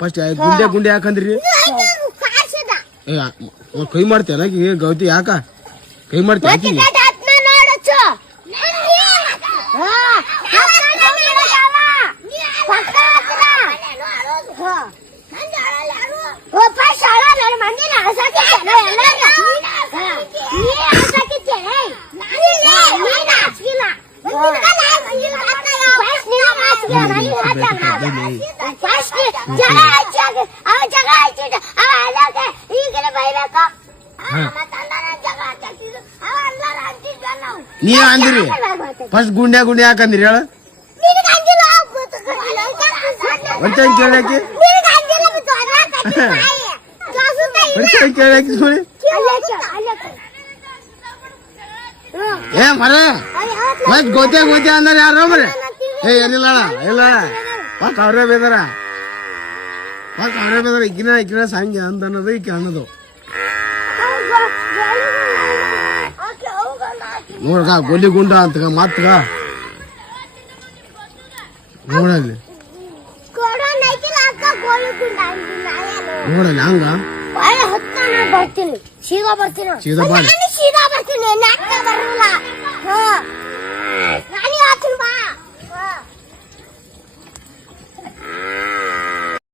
first ಗುಂಡೆ ಯಾಕಂದ್ರಿ ಕೈ ಮಾಡ್ತೇನ ಗೌತಿ ಯಾಕ ಕೈ ಮಾಡ್ತೇನೆ ನೀ ಅಂದಿರಿ ಫಸ್ಟ್ ಗುಂಡೆ ಯಾಕಂದ್ರಿ ಹೇಳ ಕೇಳಾಕಿ ಕೇಳಾಕಿ ನೋಡಿ ಏ ಮರ ಮತ್ ಗೋತೆ ಅಂದ್ರೆ ಯಾರ ಮರ ಏ ಏನಿಲ್ಲ ಇಲ್ಲ ಮತ್ ಅವ್ರೇ ಬೇದಾರ ಈಕಿನ ಸಂಗೆ ಅಂತ ಅನ್ನೋದು ಈಕೆ ಅನ್ನೋದು ನೋಡ್ಗ ಗೋಲಿ ಗುಂಡ ಅಂತ ಮತ್ಗ ನೋಡಲ್ಲಿ ನೋಡಲ್ಲಿ ಹಂಗ ಬರ್ತೀನಿ ಸೀದಾ ಬರ್ತೀನಿ ಸೀದಾ ಬರ್ತೀನಿ